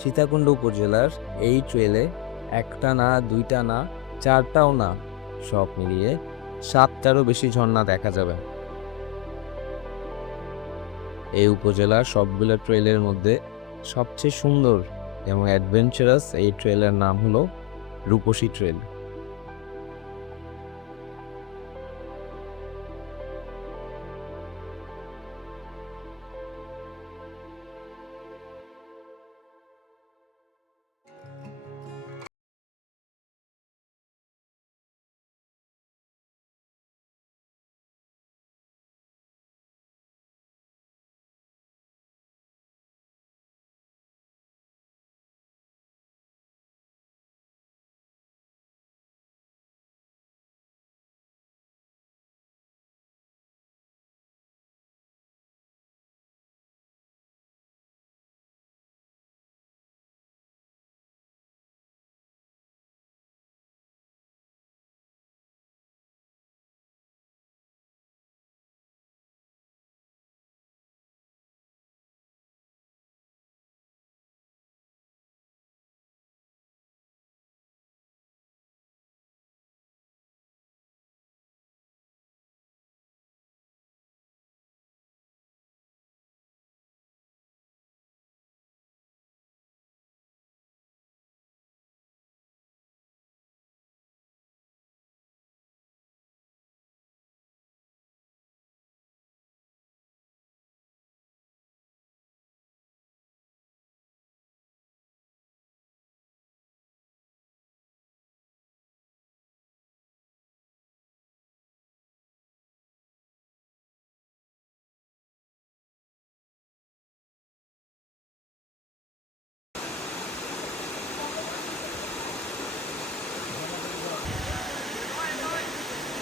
সীতাকুণ্ড উপজেলার এই ট্রেলে একটা না, দুইটা না, চারটাও না, সব মিলিয়ে 7টারও বেশি ঝর্ণা দেখা যাবে। এই উপজেলার সবগুলো ট্রেলের মধ্যে সবচেয়ে সুন্দর এবং অ্যাডভেঞ্চারাস এই ট্রেলের নাম হলো রূপসী ট্রেল।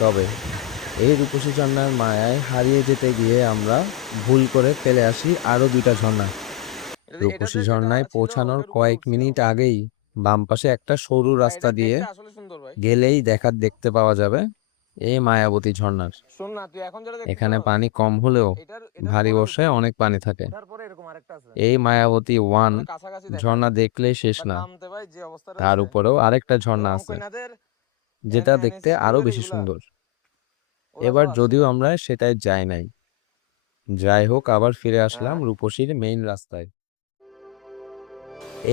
তবে এই রূপসী ঝর্ণার মায়ায় হারিয়ে যেতে গিয়ে আমরা ভুল করে ফেলে আসি আরো 2টা ঝর্ণা। রূপসী ঝর্ণায় পৌঁছানোর কয়েক মিনিট আগেই বাম পাশে একটা সরু রাস্তা দিয়ে গেলেই দেখতে পাওয়া যাবে এই মায়াবতী ঝর্ণার। এখানে পানি কম হলেও ভারী বর্ষায় অনেক পানি থাকে। এই মায়াবতী 1 ঝর্ণা দেখলেই শেষ না, তার উপরেও আরেকটা ঝর্ণা আছে যেটা দেখতে আরো বেশি সুন্দর। এবার যদিও আমরা সেটাই যাই নাই। যাই হোক, আবার ফিরে আসলাম রূপসীর মেইন রাস্তায়।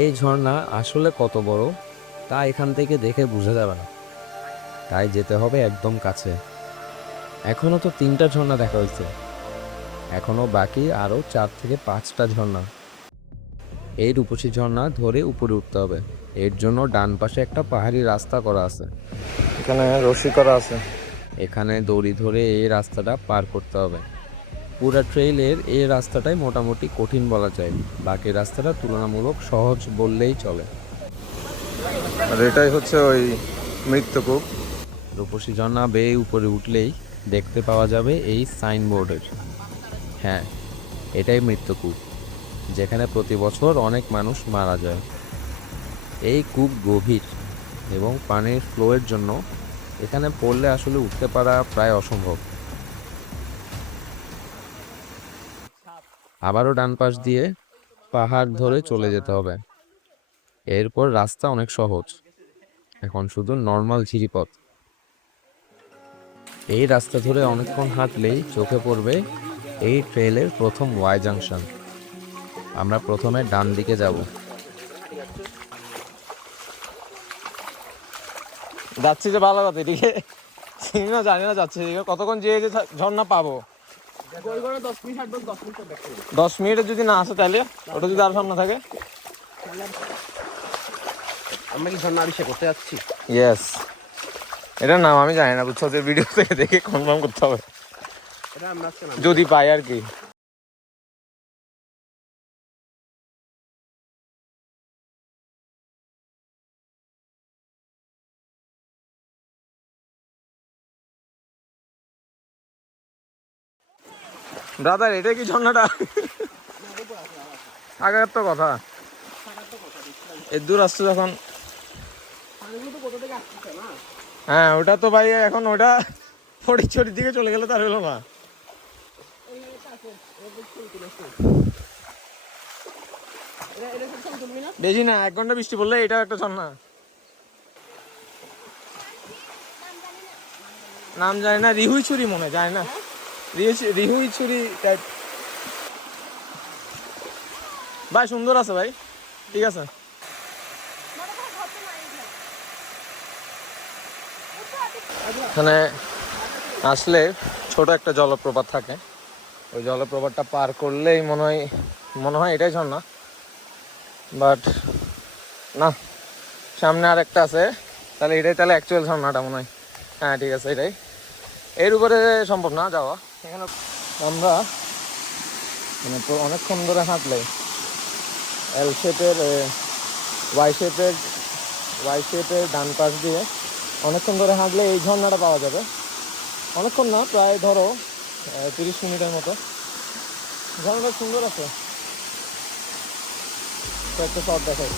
এই ঝর্ণা আসলে কত বড় তা এখান থেকে দেখে বোঝা যাবে না, তাই যেতে হবে একদম কাছে। এখনো তো 3টা ঝর্ণা দেখা হয়েছে, এখনো বাকি আরো 4 থেকে 5টা ঝর্ণা। এই রূপসী ঝর্ণা ধরে উপরে উঠতে হবে। এর জন্য ডান পাশে একটা পাহাড়ি রাস্তা করা আছে, এখানে রশি করা আছে। এখানে দড়ি ধরে এই রাস্তাটা পার করতে হবে। পুরা ট্রেইলের এই রাস্তাটাই মোটামুটি কঠিন বলা যায়, বাকি রাস্তাটা তুলনামূলক সহজ বললেই চলে। আর এটাই হচ্ছে ওই মৃত্যুকূপ। রূপসী ঝর্ণা বেয়ে উপরে উঠলেই দেখতে পাওয়া যাবে এই সাইনবোর্ডের, হ্যাঁ, এটাই মৃত্যুকূপ, যেখানে প্রতি বছর অনেক মানুষ মারা যায়। এই কূপ গভীর এবং পানির ফ্লোয়ের জন্য এখানে পড়লে আসলে উঠতে পারা প্রায় অসম্ভব। আবারও ডান পাশ দিয়ে পাহাড় ধরে চলে যেতে হবে। এরপর রাস্তা অনেক সহজ, এখন শুধু নর্মাল ঝিরিপথ। এই রাস্তা ধরে অনেকক্ষণ হাঁটলেই চোখে পড়বে এই ট্রেলের প্রথম ওয়াই জাংশন। আমরা প্রথমে ডান দিকে যাব। যাচ্ছি যে ভালো কথা, এদিকে চিনি না জানি না, যাচ্ছি এদিকে কতক্ষণ যেয়ে যে ঝর্ণা পাবো। 10 মিনিটে যদি না আসে তাহলে ওটা যদি আর সামনে থাকে, আমরা কি ঝর্ণা আবিষ্কার করতে যাচ্ছি? ইয়েস, এটার নাম আমি জানি না, বুঝছো, যে ভিডিও থেকে দেখে কনফার্ম করতে হবে এটা আমরা আজকে না, যদি পাই আর কি। ব্রাদার, এটা কি ঝর্ণাটা? আগের তো কথা, এর দূর আসছে যখন। হ্যাঁ, ওটা তো ভাই এখন ওটা ফটিকছড়ির দিকে চলে গেলে তার হলো না। বেশি না, 1 ঘন্টা বৃষ্টি পড়লে এটা একটা ঝর্ণা। নাম জানি না, রিহুই ছুরি মনে যায় না, রিহুই ছুরি টাইপ। ভাই সুন্দর আছে ভাই, ঠিক আছে। এখানে আসলে ছোট একটা জলপ্রপাত থাকে, ওই জলপ্রপাতটা পার করলেই মনে হয় এটাই ঝর্ণা, বাট না, সামনে আর একটা আছে। তাহলে এটাই তাহলে অ্যাকচুয়াল ঝর্ণাটা মনে হয়। হ্যাঁ ঠিক আছে, এটাই। এর উপরে সম্ভব না যাওয়া। এখানে আমরা মানে তো অনেকক্ষণ ধরে হাঁটলে এল শেপের ওয়াই শেপের ডান পাশ দিয়ে অনেকক্ষণ ধরে হাঁটলে এই ঝর্ণাটা পাওয়া যাবে। অনেকক্ষণ না, প্রায় ধরো 30 মিনিটের মতো। ঝর্ণাটা সুন্দর আছে, একটা শট দেখাই।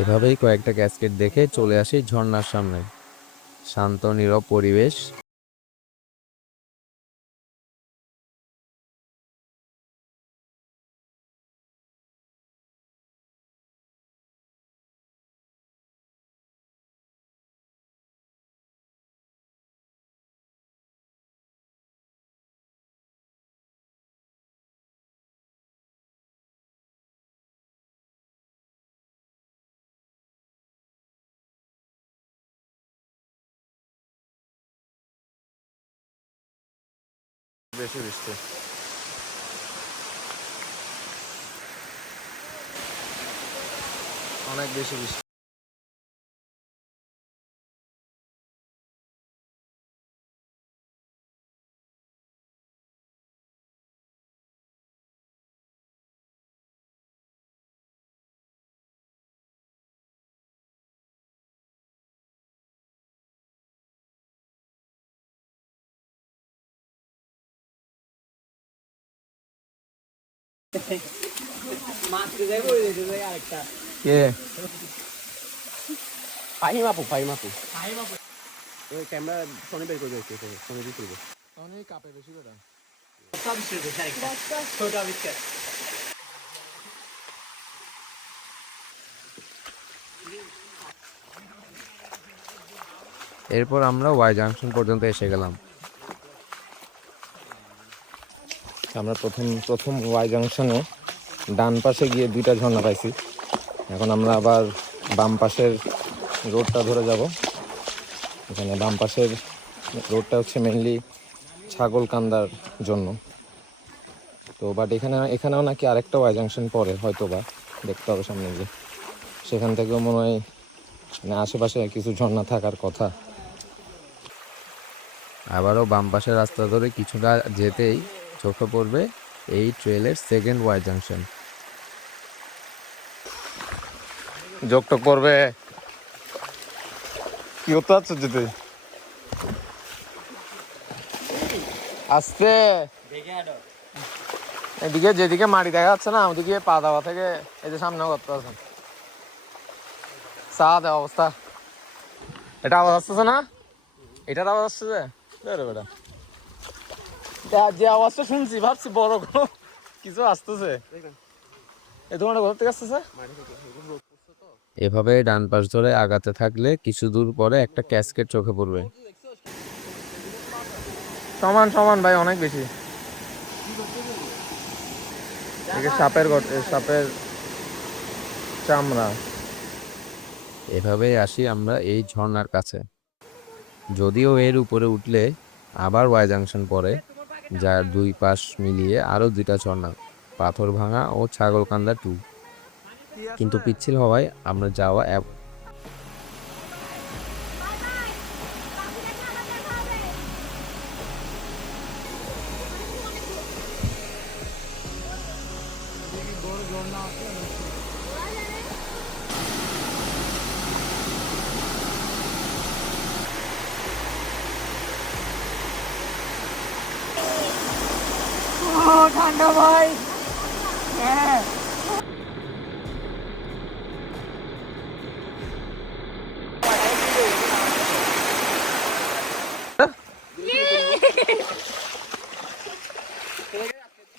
এভাবেই কয়েকটা ক্যাসকেড দেখে চলে আসি ঝর্ণার সামনে। শান্ত নীরব পরিবেশ। বেশি বৃষ্টি, অনেক বেশি বৃষ্টি। কে ফাহিম আপু ক্যামেরা ফোনে বের করে দিয়েছে, ফোনে দিয়ে তুলবে। অনেক কাপে বেশি বেটা। এরপর আমরা ওয়াই জাংশন পর্যন্ত এসে গেলাম। আমরা প্রথম ওয়াই জাংশনে ডান পাশে গিয়ে 2টা ঝর্ণা পাইছি। এখন আমরা আবার বাম পাশের রোডটা ধরে যাব। এখানে বাম পাশের রোডটা হচ্ছে মেনলি ছাগলকান্দার জন্য। তো বাট এখানেও নাকি আরেকটা ওয়াই জাংশন পরে, হয়তো বা দেখতে হবে সামনে গিয়ে। সেখান থেকেও মনে হয় মানে আশেপাশে কিছু ঝর্ণা থাকার কথা। আবারও বাম পাশের রাস্তা ধরে কিছুটা যেতেই চোখে পড়বে এই ট্রেলের সেকেন্ড ওয়াই জাংশন। যোগটোক পড়বে, কি হতে আছে যেতে আসতে। এদিকে যেদিকে মাটি দেখা যাচ্ছে না, ওদিকে পা দেওয়া থেকে এই যে সামনে করতে আছেন চা দেওয়া অবস্থা। এটা আওয়াজ আসতেছে না, এটার আওয়াজ আসছে যে বেটা, যে আওয়াজটা শুনছি ভাবছি বড় কোনো কিছু আসতেছে। এই দোকানটা কোথা থেকে আসতেছে? এভাবে ডান পাশ ধরে আগাতে থাকলে কিছু দূর পরে একটা ক্যাসকেড চোখে পড়বে। সমান ভাই, অনেক বেশি। সাপের চামড়া। এভাবেই আসি আমরা এই ঝর্ণার কাছে। যদিও এর উপরে উঠলে আবার ওয়াই জাংশন পড়ে, যার 2 পাশ মিলিয়ে আরো 2টা ঝর্ণা, পাথর ভাঙা ও ছাগলকান্দা 2। কিন্তু পিচ্ছিল হওয়ায় আমরা যাওয়া ঠান্ডা ভাই, হ্যাঁ।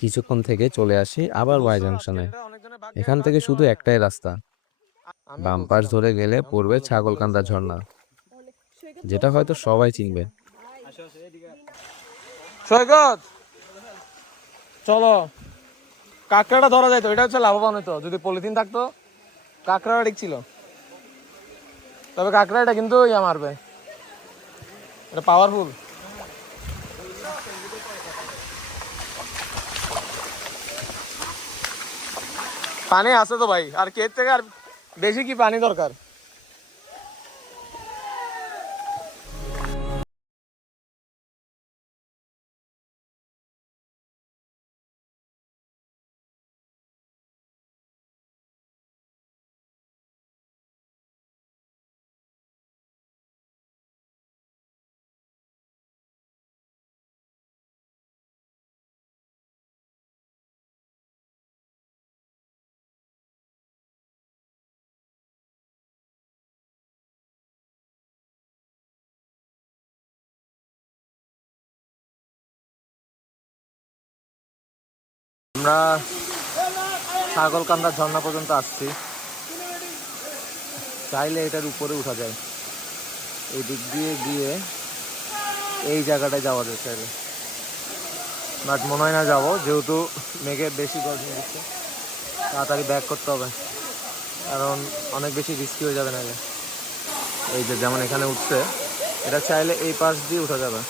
কিছুক্ষণ থেকে চলে আসি আবার ওয়াই জাংশনে। এখান থেকে শুধু একটাই রাস্তা, বাম পাশ ধরে গেলে পড়বে ছাগলকান্দা ঝর্ণা, যেটা হয়তো সবাই চিনবে। সৈকত চলো, কাঁকড়াটা ধরা যাইতো, এটা হচ্ছে লাভবান হতো যদি পলিথিন থাকতো। কাঁকড়াটা ঠিক ছিল, তবে কাঁকড়াটা কিন্তু ইয়া মারবে, এটা পাওয়ারফুল। পানি আছে তো ভাই, আর এর থেকে আর বেশি কি পানি দরকার? আমরা ছাগলকান্দা ঝর্ণা পর্যন্ত আসছি। চাইলে এটার উপরে উঠা যায়, এই দিক দিয়ে গিয়ে এই জায়গাটায় যাওয়া যায় চাইলে, বাট মনে হয় না যাবো, যেহেতু মেঘে বেশি গরম দিচ্ছে, তাড়াতাড়ি ব্যাক করতে হবে, কারণ অনেক বেশি রিস্কি হয়ে যাবে নাহলে। এই যে যেমন এখানে উঠছে, এটা চাইলে এই পাশ দিয়ে উঠা যাবে,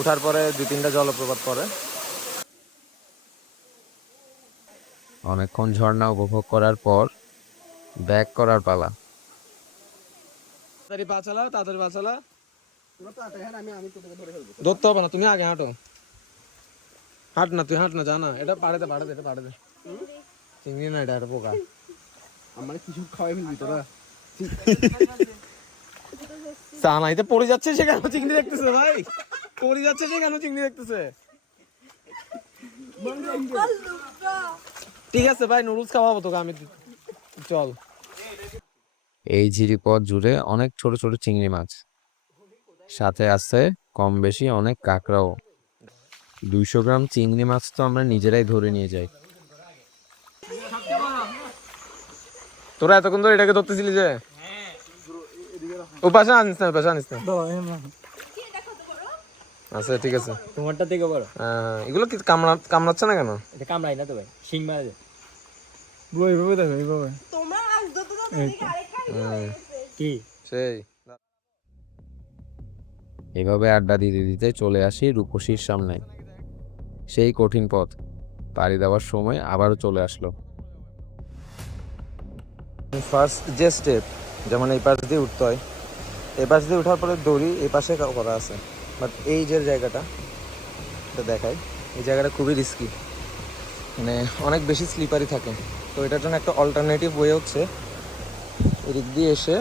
উঠার পরে 2-3টা জলপ্রপাত পরে। অনেকক্ষণ ঝর্ণা উপভোগ করার পর ব্যাক করার পালা। তাড়াতাড়ি পা চালা, তাড়াতাড়ি পা চালা, তোরা তাড়াতাড়ি হাঁট, আমি তোকে ধরে ফেলবো। ধরতে হবে না, তুমি আগে হাঁটো। হাঁট না, তুই হাঁট না, যা না, এটা পাড়ে দে, পাড়ে দে, এটা পাড়ে দে। চিংড়ি না, এটা পোকা। আমার কিছু খাওয়াই ফেলবি তোরা। চা নাইতে পড়ে যাচ্ছে, সে কেন চিংড়ি দেখতেছে ভাই? পড়ে যাচ্ছে, সে কেন চিংড়ি দেখতেছে? ঠিক আছে ভাই, নুডলস খাওয়াবো তোকে আমি, চল। এই ঝিরিপথ জুড়ে অনেক ছোট ছোট চিংড়ি মাছ, সাথে আছে কম বেশি অনেক কাঁকড়াও। 200 গ্রাম চিংড়ি মাছ তো আমরা নিজেরাই ধরে নিয়ে যাই। তোরা এতক্ষণ ধরে এটাকে ধরতেছিলি যে? ও পাশে আনিস না, পাশে আনিস না। আচ্ছা ঠিক আছে, তোমারটা থেকে বড়। হ্যাঁ, এগুলো কি কামড়াচ্ছে না কেন? এটা কামড়াই না তো ভাই, শিং মারা যায়। বই এইভাবে দেখো, এইভাবে তোমরা আসতো তো দেখি আরেকটা কি সেই। এভাবে আড্ডা দিতে দিতে চলে আসি রূপসীর সামনে। সেই কঠিন পথ পাড়ি দেওয়ার সময় আবারও চলে আসলো। ফার্স্ট যে স্টেপ, যেমন এই পাশ দিয়ে উঠতে হয়, এই পাশ দিয়ে ওঠার পরে দড়ি এই পাশে করা আছে, বাট এই যে জায়গাটা এটা দেখাই, এই জায়গাটা খুবই রিস্কি, মানে অনেক বেশি স্লিপারি থাকে। তো এটার জন্য একটা অল্টারনেটিভ ওয়ে হচ্ছে এদিক দিয়ে এসে,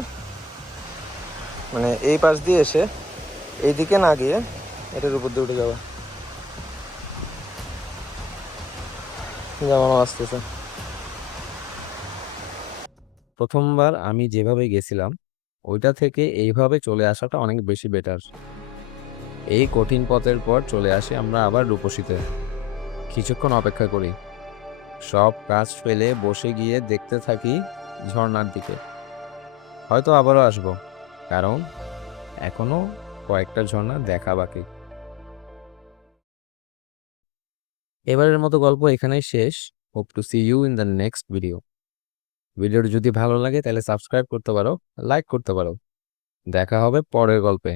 মানে এই পাশ দিয়ে এসে এইদিকে না গিয়ে এটার উপর দিয়ে উঠে যাওয়া, যেমন আসতেছে। প্রথমবার আমি যেভাবে গেছিলাম ওইটা থেকে এইভাবে চলে আসাটা অনেক বেশি বেটার। এই কঠিন পথের পর চলে আসি আমরা আবার রূপসীতে। কিছুক্ষণ অপেক্ষা করি, সব কাজ ফেলে বসে গিয়ে দেখতে থাকি ঝর্ণার দিকে। হয়তো আবারও আসবো, কারণ এখনো কয়েকটা ঝর্ণা দেখা বাকি। এবারের মতো গল্প এখানেই শেষ। Hope to see you in the next video. ভিডিওটি যদি ভালো লাগে তাহলে সাবস্ক্রাইব করতে পারো, লাইক করতে পারো। দেখা হবে পরের গল্পে।